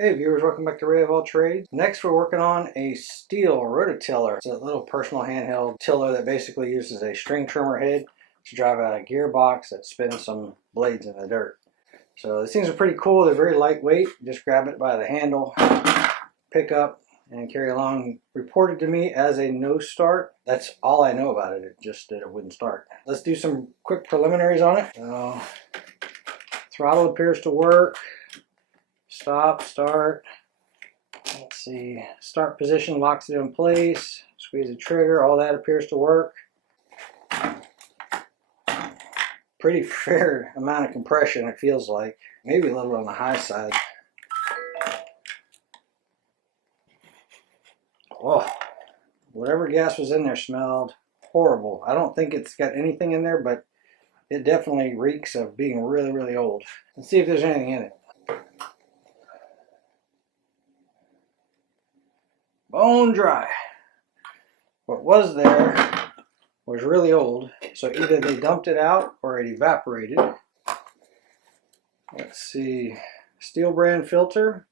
Hey viewers, welcome back to Ray of All Trades. Next we're working on a Stihl rototiller. It's a little personal handheld tiller that basically uses a string trimmer head to drive a gearbox that spins some blades in the dirt. So these things are pretty cool. They're very lightweight. Just grab it by the handle, pick up, and carry along. Reported to me as a no start. That's all I know about it. It just that it wouldn't start. Let's do some quick preliminaries on it. Throttle appears to work. Stop, start. Let's see. Start position locks it in place. Squeeze the trigger. All that appears to work. Pretty fair amount of compression, it feels like. Maybe a little on the high side. Oh, whatever gas was in there smelled horrible. I don't think it's got anything in there, but it definitely reeks of being really, really old. Let's see if there's anything in it. Bone dry. What was there was really old, so either they dumped it out or it evaporated. Let's see. Stihl brand filter.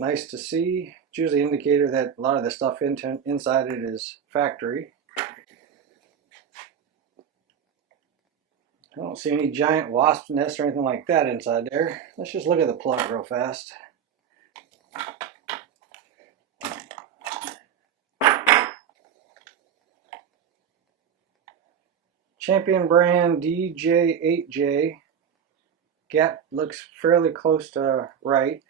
Nice to see. It's usually an indicator that a lot of the stuff inside it is factory. I don't see any giant wasp nests or anything like that inside there. Let's just look at the plug real fast. Champion brand DJ8J. Gap looks fairly close to right.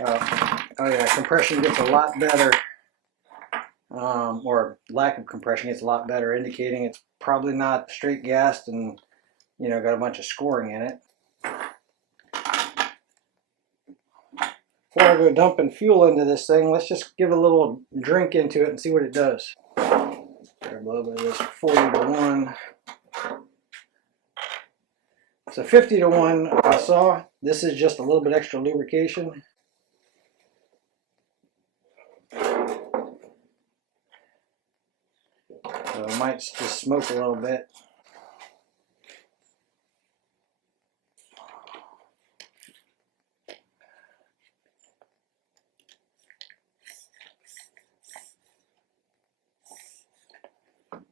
Oh yeah, compression gets a lot better, or lack of compression gets a lot better, indicating it's probably not straight gassed and, you know, got a bunch of scoring in it. Before I go dumping fuel into this thing, let's just give a little drink into it and see what it does. Grab a little bit of this 40 to 1. So 50 to 1 I saw. This is just a little bit extra lubrication. So it might just smoke a little bit.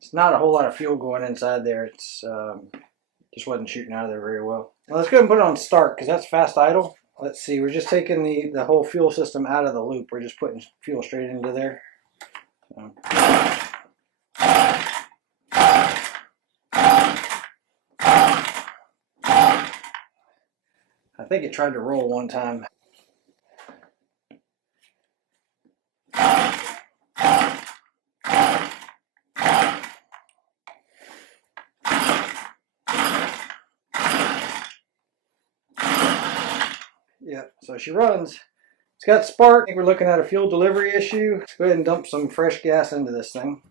It's not a whole lot of fuel going inside there. It's just wasn't shooting out of there very well. Now let's go ahead and put it on start because that's fast idle. Let's see, we're just taking the whole fuel system out of the loop. We're just putting fuel straight into there. So. I think it tried to roll one time. Yep, so she runs. It's got spark. I think we're looking at a fuel delivery issue. Let's go ahead and dump some fresh gas into this thing.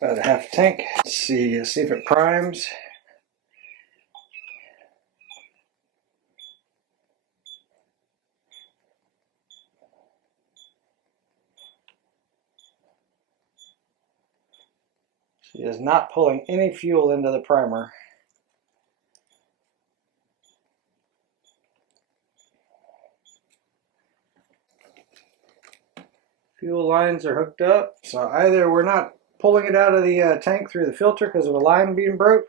About a half tank. Let's see if it primes. She is not pulling any fuel into the primer. Fuel lines are hooked up. So either we're not pulling it out of the tank through the filter because of a line being broke,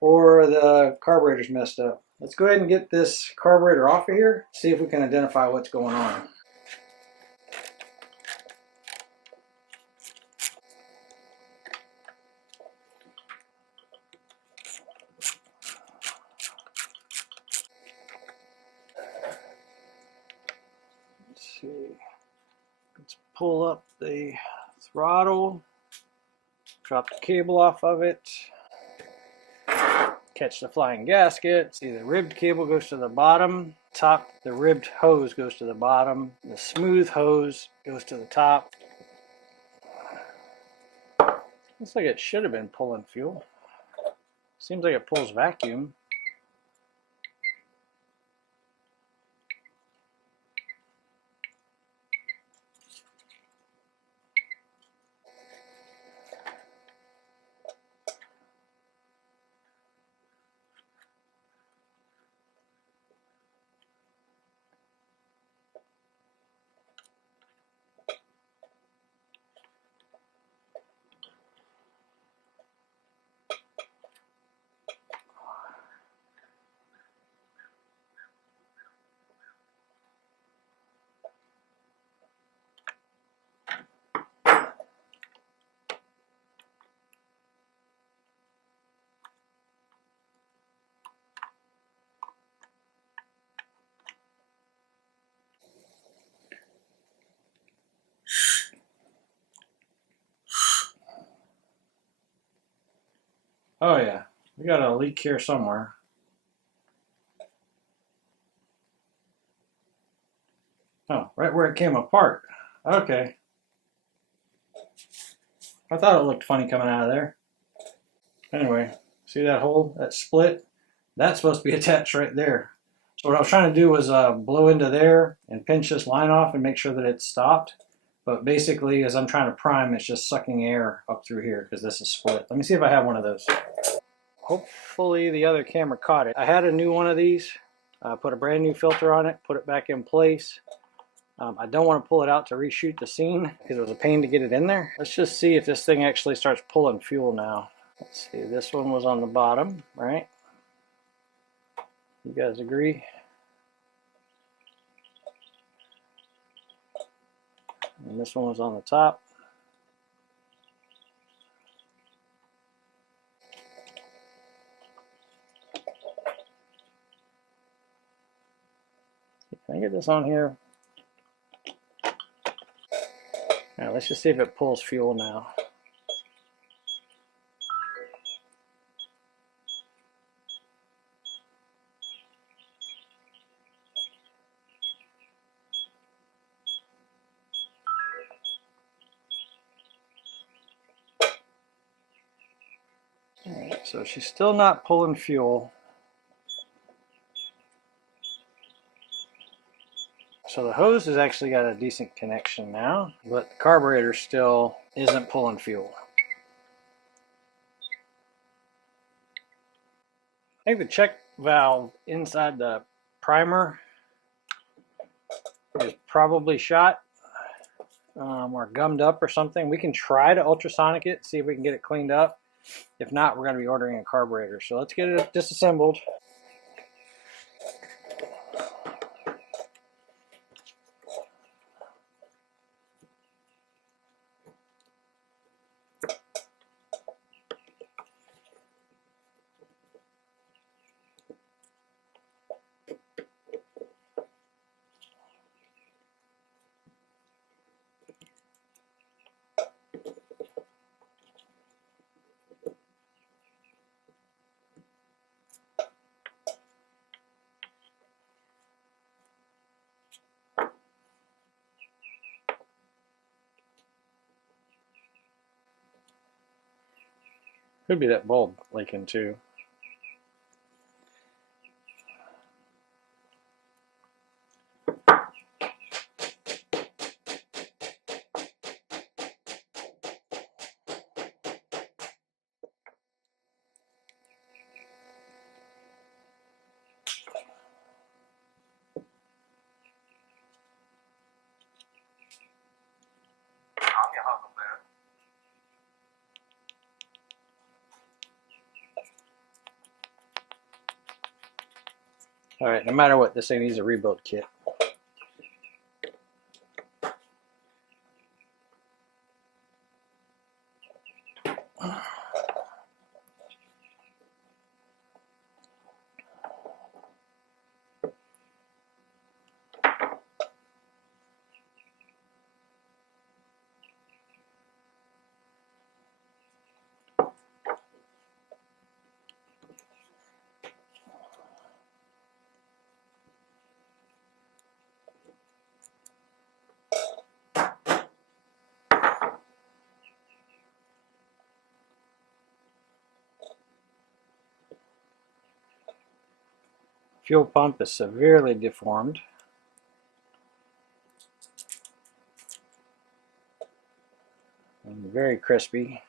or the carburetor's messed up. Let's go ahead and get this carburetor off of here, see if we can identify what's going on. Let's see. Let's pull up the throttle, drop the cable off of it, catch the flying gasket. See, the ribbed cable goes to the bottom. The ribbed hose goes to the bottom. The smooth hose goes to the top. Looks like it should have been pulling fuel. Seems like it pulls vacuum. Oh yeah, we got a leak here somewhere. Oh, right where it came apart. Okay. I thought it looked funny coming out of there. Anyway, see that hole, that split? That's supposed to be attached right there. So what I was trying to do was blow into there and pinch this line off and make sure that it's stopped. But basically, as I'm trying to prime, it's just sucking air up through here because this is split. Let me see if I have one of those. Hopefully the other camera caught it. I had a new one of these. Put a brand new filter on it, put it back in place. I don't want to pull it out to reshoot the scene because it was a pain to get it in there. Let's just see if this thing actually starts pulling fuel now. Let's see, this one was on the bottom, right? You guys agree? And this one was on the top. Can I get this on here? All right, let's just see if it pulls fuel now. All right, so she's still not pulling fuel. So the hose has actually got a decent connection now, but the carburetor still isn't pulling fuel. I think the check valve inside the primer is probably shot or gummed up or something. We can try to ultrasonic it, see if we can get it cleaned up. If not, we're going to be ordering a carburetor. So let's get it disassembled. Could be that bulb leaking too. All right, no matter what, this thing needs a rebuild kit. Fuel pump is severely deformed. And very crispy.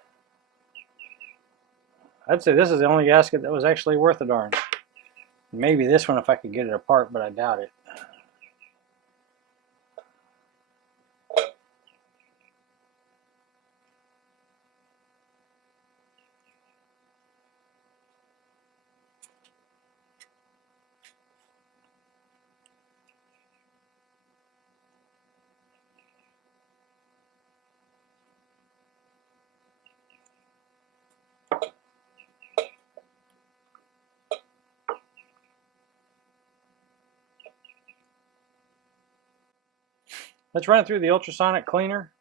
I'd say this is the only gasket that was actually worth a darn. Maybe this one if I could get it apart, but I doubt it. Let's run it through the ultrasonic cleaner,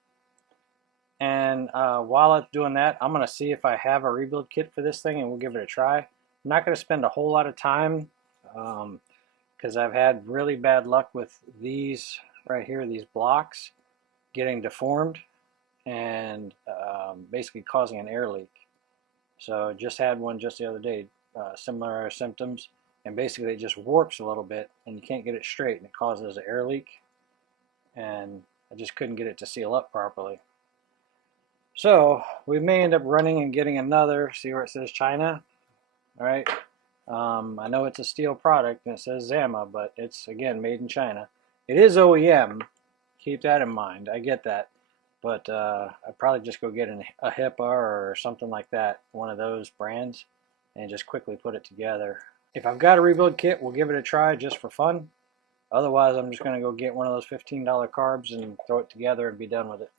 and while it's doing that, I'm going to see if I have a rebuild kit for this thing, and we'll give it a try. I'm not going to spend a whole lot of time because I've had really bad luck with these right here, these blocks getting deformed and basically causing an air leak. So just had one just the other day, similar symptoms, and basically it just warps a little bit and you can't get it straight and it causes an air leak, and I just couldn't get it to seal up properly. So we may end up running and getting another. See where it says China? All right. I know it's a Stihl product and it says Zama, but it's, again, made in China. It is OEM. Keep that in mind. I get that. But I'd probably just go get a HIPAA or something like that, one of those brands, and just quickly put it together. If I've got a rebuild kit, we'll give it a try just for fun. Otherwise, I'm just going to go get one of those $15 carbs and throw it together and be done with it.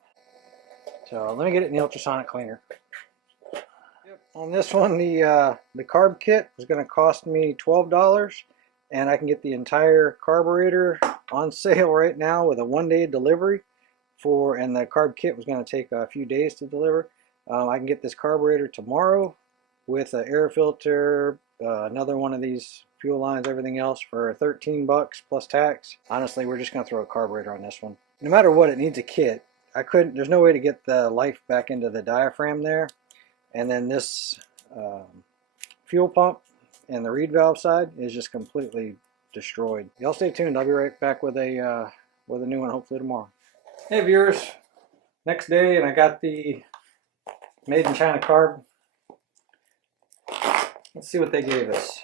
So let me get it in the ultrasonic cleaner. Yep. On this one, the carb kit is going to cost me $12, and I can get the entire carburetor on sale right now with a 1-day delivery. And the carb kit was going to take a few days to deliver. I can get this carburetor tomorrow with an air filter, another one of these fuel lines, everything else for $13 plus tax. Honestly, we're just going to throw a carburetor on this one. No matter what, it needs a kit. There's no way to get the life back into the diaphragm there. And then this fuel pump and the reed valve side is just completely destroyed. Y'all stay tuned. I'll be right back with a new one hopefully tomorrow. Hey viewers, next day, and I got the made in China carb. Let's see what they gave us.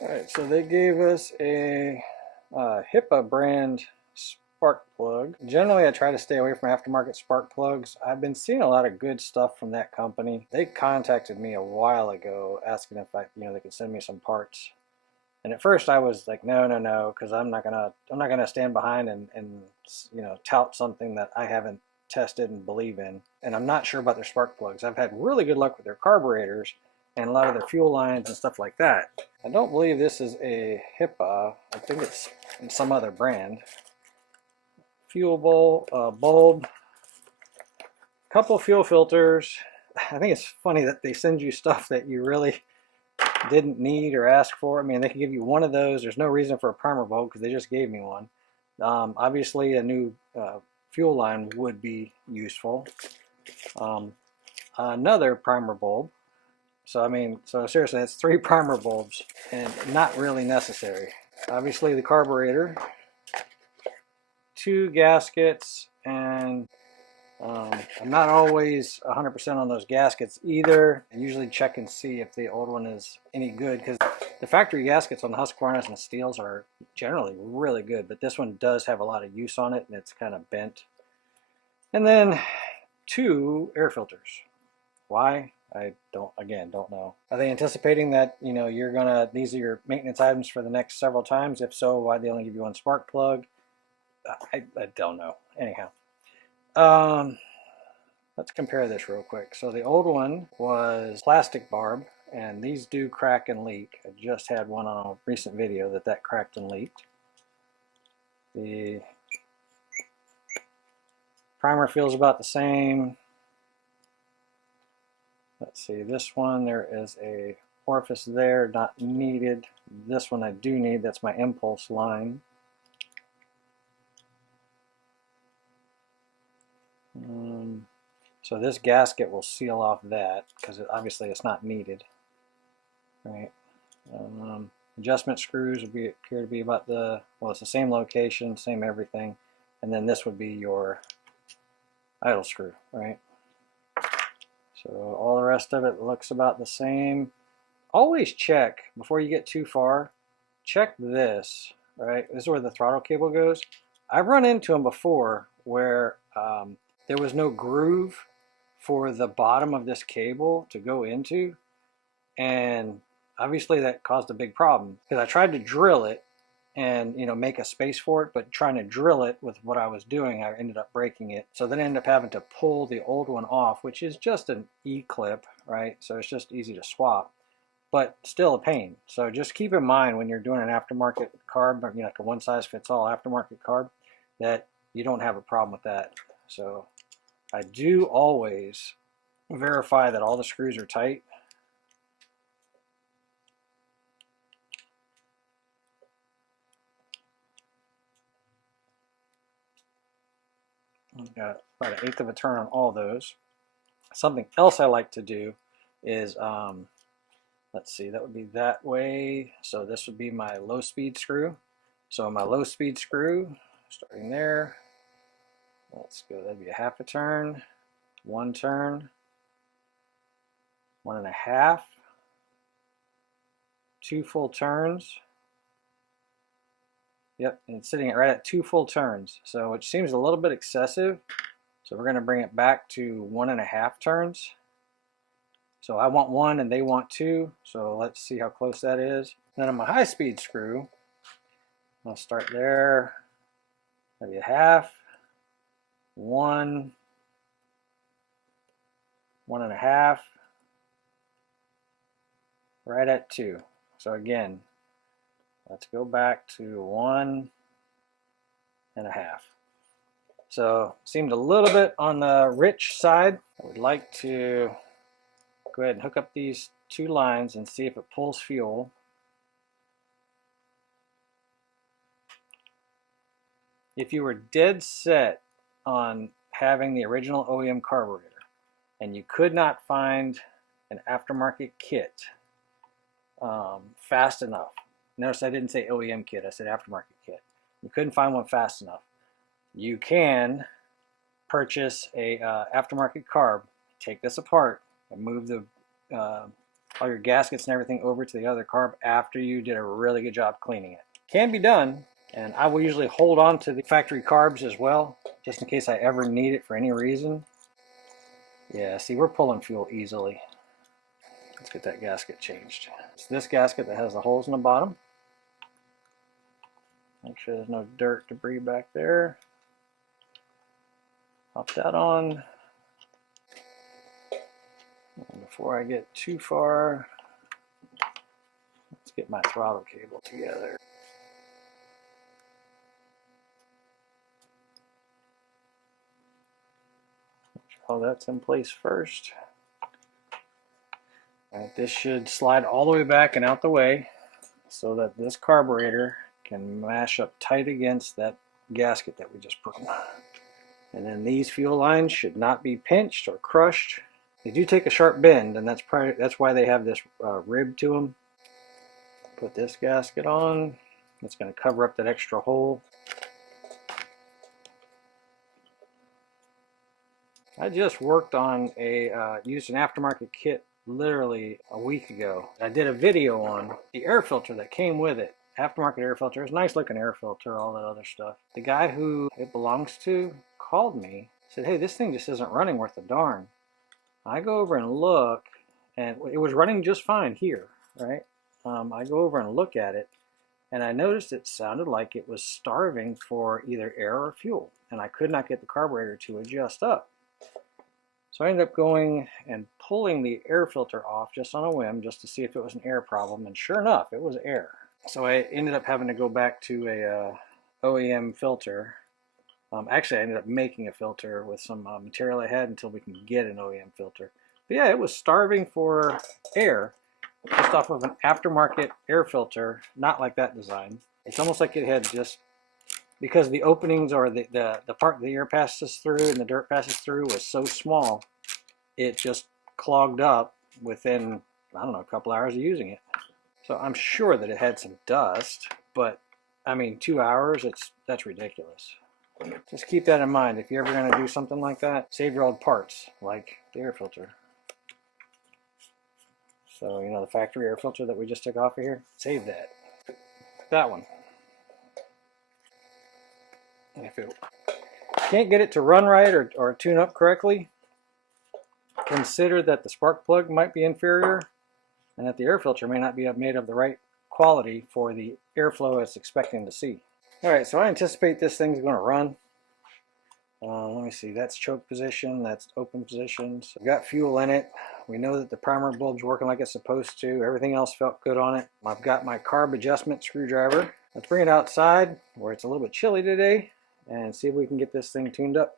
Alright, so they gave us a HIPAA brand spark plug. Generally, I try to stay away from aftermarket spark plugs. I've been seeing a lot of good stuff from that company. They contacted me a while ago asking if they could send me some parts. And at first I was like, no, because I'm not gonna stand behind and tout something that I haven't tested and believe in. And I'm not sure about their spark plugs. I've had really good luck with their carburetors and a lot of their fuel lines and stuff like that. I don't believe this is a HIPAA. I think it's some other brand. Fuel bulb, couple fuel filters. I think it's funny that they send you stuff that you really didn't need or ask for. I mean, they could give you one of those. There's no reason for a primer bulb because they just gave me one. Obviously, a new fuel line would be useful. Another primer bulb. So seriously, that's 3 primer bulbs and not really necessary. Obviously, the carburetor, 2 gaskets, and I'm not always 100% on those gaskets either. I usually check and see if the old one is any good, because the factory gaskets on the Husqvarnas and the Stihls are generally really good, but this one does have a lot of use on it and it's kind of bent. And then 2 air filters. Why? I don't know. Are they anticipating that these are your maintenance items for the next several times? If so, why'd they only give you 1 spark plug? I don't know. Anyhow. Let's compare this real quick. So the old one was plastic barb, and these do crack and leak. I just had one on a recent video that cracked and leaked. The primer feels about the same. Let's see, this one, there is a orifice there, not needed. This one I do need, that's my impulse line. So this gasket will seal off that because obviously it's not needed, right? Adjustment screws would appear to be about it's the same location, same everything, and then this would be your idle screw, right? So all the rest of it looks about the same. Always check before you get too far. Check this, right? This is where the throttle cable goes. I've run into them before where there was no groove for the bottom of this cable to go into, and obviously that caused a big problem because I tried to drill it and make a space for it, but trying to drill it with what I was doing, I ended up breaking it. So then I ended up having to pull the old one off, which is just an E-clip, right? So it's just easy to swap. but still a pain. So just keep in mind when you're doing an aftermarket carb, or, like a one-size-fits-all aftermarket carb, that you don't have a problem with that. So I do always verify that all the screws are tight. I've got about 1/8 of a turn on all those. Something else I like to do is, let's see, that would be that way. So this would be my low speed screw. So my low speed screw, starting there, let's go, that'd be 1/2 a turn, 1 turn, 1 1/2, 2 full turns. Yep, and it's sitting right at 2 full turns. So which seems a little bit excessive. So we're going to bring it back to 1 1/2 turns. So I want 1 and they want 2. So let's see how close that is. Then on my high speed screw, I'll start there. That'd be 1/2, 1, 1 1/2, right at 2. So again, let's go back to 1 1/2. So seemed a little bit on the rich side. I would like to go ahead and hook up these 2 lines and see if it pulls fuel. If you were dead set on having the original OEM carburetor and you could not find an aftermarket kit fast enough, notice I didn't say OEM kit, I said aftermarket kit. You couldn't find one fast enough. You can purchase a aftermarket carb, take this apart, and move the all your gaskets and everything over to the other carb after you did a really good job cleaning it. Can be done, and I will usually hold on to the factory carbs as well, just in case I ever need it for any reason. Yeah, see, we're pulling fuel easily. Let's get that gasket changed. It's this gasket that has the holes in the bottom. Make sure there's no dirt, debris back there. Pop that on. And before I get too far, let's get my throttle cable together. Make sure all that's in place first. All right, this should slide all the way back and out the way so that this carburetor can mash up tight against that gasket that we just put in. And then these fuel lines should not be pinched or crushed. They do take a sharp bend, and that's why they have this rib to them. Put this gasket on. It's going to cover up that extra hole. I just worked on used an aftermarket kit literally a week ago. I did a video on the air filter that came with it. Aftermarket air filter. It's a nice looking air filter, all that other stuff. The guy who it belongs to called me, said, hey, this thing just isn't running worth a darn. I go over and look, and it was running just fine here, right? I go over and look at it, and I noticed it sounded like it was starving for either air or fuel, and I could not get the carburetor to adjust up. So I ended up going and pulling the air filter off just on a whim, just to see if it was an air problem, and sure enough, it was air. So I ended up having to go back to a OEM filter. Actually, I ended up making a filter with some material I had until we can get an OEM filter. But yeah, it was starving for air just off of an aftermarket air filter, not like that design. It's almost like it had just, because the openings or the part the air passes through and the dirt passes through was so small, it just clogged up within, I don't know, a couple hours of using it. So I'm sure that it had some dust, but I mean, 2 hours, that's ridiculous. Just keep that in mind. If you're ever going to do something like that, save your old parts, like the air filter. So, you know, the factory air filter that we just took off of here, save that. That one. And if it can't get it to run right or tune up correctly, consider that the spark plug might be inferior and that the air filter may not be made of the right quality for the airflow it's expecting to see. Alright, so I anticipate this thing's going to run. Let me see, that's choke position, that's open position. So I've got fuel in it. We know that the primer bulb's working like it's supposed to. Everything else felt good on it. I've got my carb adjustment screwdriver. Let's bring it outside where it's a little bit chilly today and see if we can get this thing tuned up.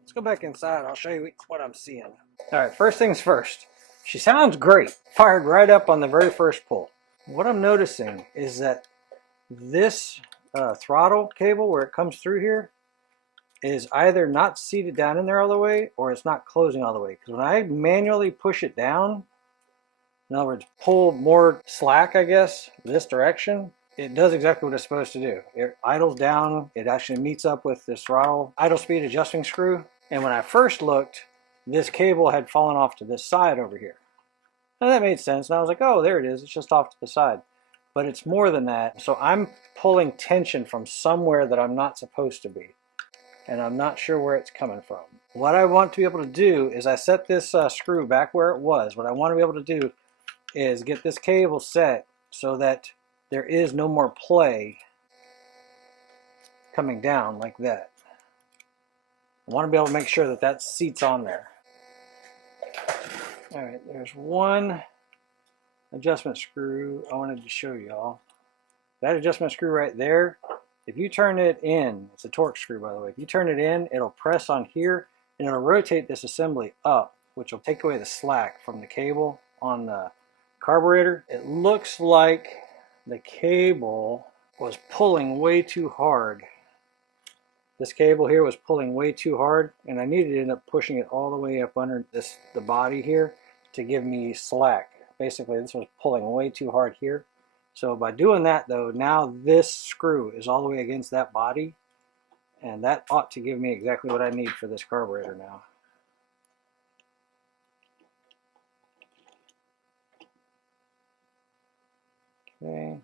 Let's go back inside. I'll show you what I'm seeing. All right, first things first. She sounds great. Fired right up on the very first pull. What I'm noticing is that this throttle cable where it comes through here is either not seated down in there all the way or it's not closing all the way. Because when I manually push it down, in other words, pull more slack, I guess, this direction, it does exactly what it's supposed to do. It idles down, it actually meets up with this throttle idle speed adjusting screw. And when I first looked, this cable had fallen off to this side over here. And that made sense. And I was like, oh, there it is. It's just off to the side. But it's more than that. So I'm pulling tension from somewhere that I'm not supposed to be. And I'm not sure where it's coming from. What I want to be able to do is I set this screw back where it was. What I want to be able to do is get this cable set so that there is no more play coming down like that. I want to be able to make sure that that seats on there. All right, there's one adjustment screw I wanted to show y'all. That adjustment screw right there, if you turn it in, it's a torque screw by the way, if you turn it in, it'll press on here and it'll rotate this assembly up, which will take away the slack from the cable on the carburetor. It looks like the cable was pulling way too hard. This cable here was pulling way too hard and I needed to end up pushing it all the way up under the body here to give me slack. Basically this was pulling way too hard here. So by doing that though, now this screw is all the way against that body and that ought to give me exactly what I need for this carburetor now. Okay.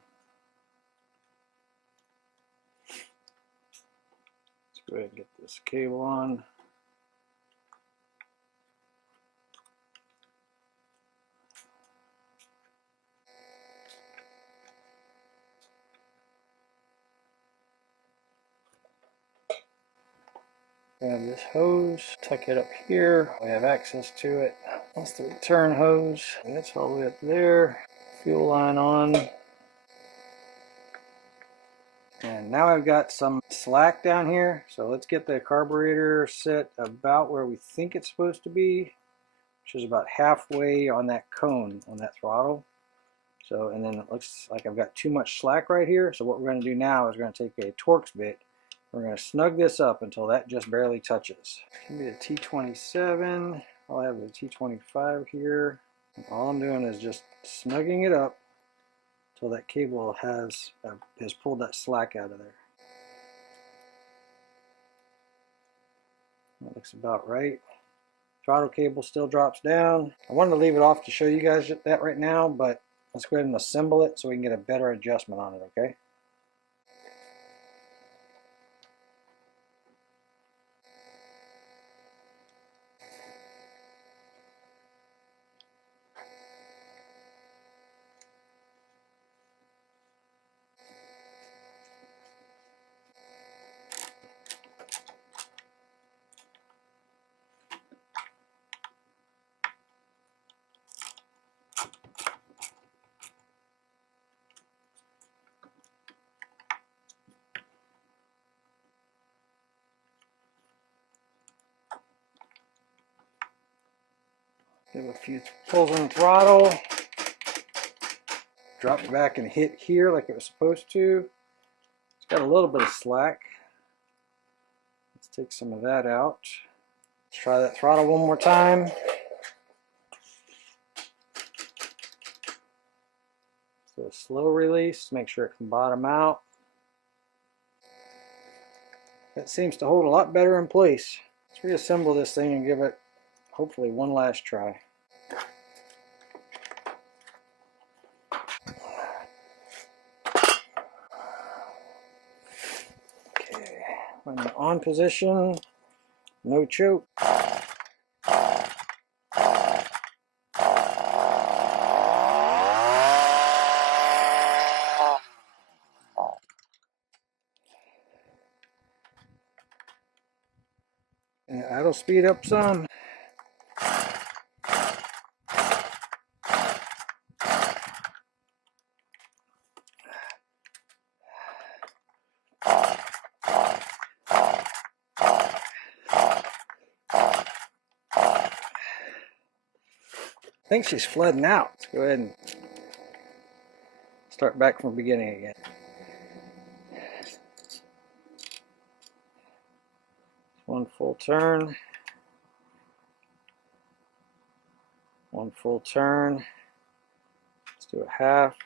Go ahead and get this cable on. Grab this hose, tuck it up here. We have access to it. That's the return hose. That's all the way up there. Fuel line on. And now I've got some slack down here. So let's get the carburetor set about where we think it's supposed to be, which is about halfway on that cone on that throttle. So, and then it looks like I've got too much slack right here. So what we're going to do now is we're going to take a Torx bit. We're going to snug this up until that just barely touches. Give me the T27. I'll have the T25 here. All I'm doing is just snugging it up until that cable has pulled that slack out of there. That looks about right. Throttle cable still drops down. I wanted to leave it off to show you guys that right now, but let's go ahead and assemble it so we can get a better adjustment on it, okay? Give a few pulls on the throttle. Drop it back and hit here like it was supposed to. It's got a little bit of slack. Let's take some of that out. Let's try that throttle one more time. So a slow release, make sure it can bottom out. That seems to hold a lot better in place. Let's reassemble this thing and give it hopefully one last try. Okay, when in on position, no choke. And that'll speed up some. I think she's flooding out. Let's go ahead and start back from the beginning again. One full turn. One full turn. Let's do a half.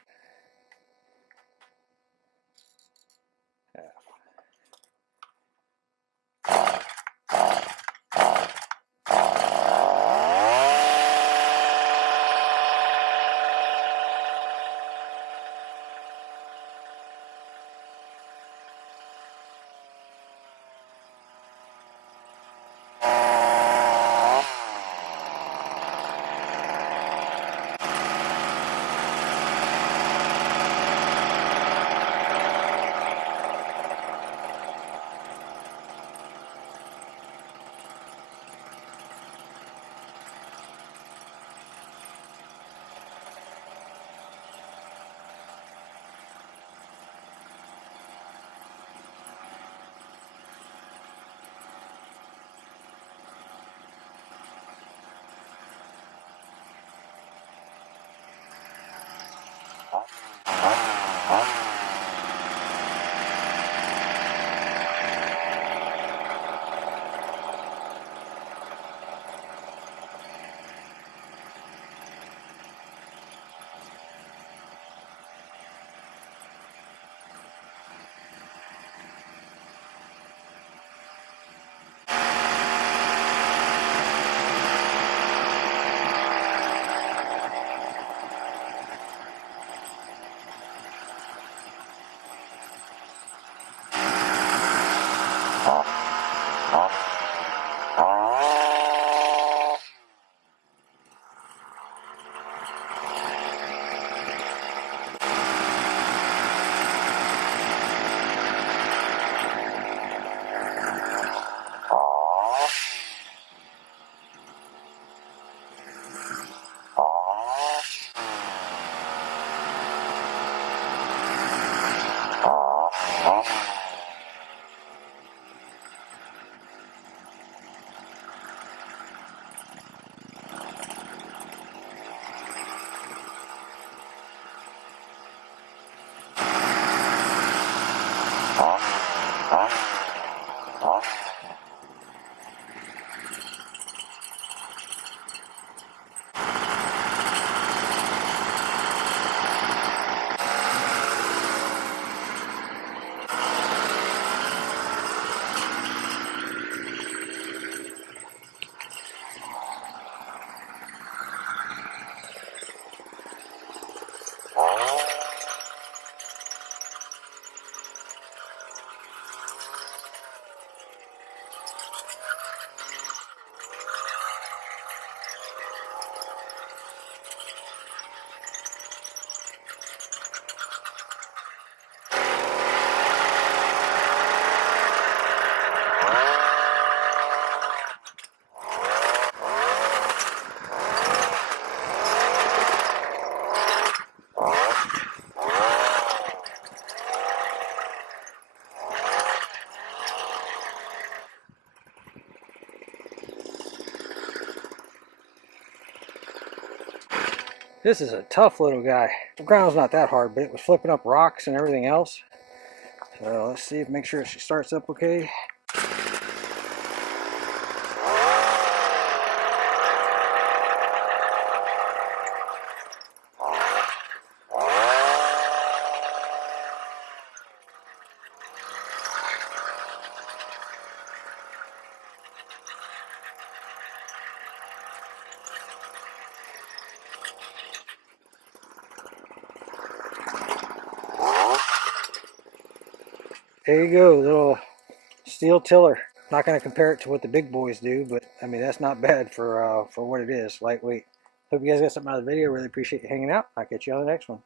This is a tough little guy. The ground's not that hard, but it was flipping up rocks and everything else. So let's see if make sure she starts up okay. There you go, little Stihl tiller. Not going to compare it to what the big boys do, but I mean that's not bad for what it is, lightweight. Hope you guys got something out of the video. Really appreciate you hanging out. I'll catch you on the next one.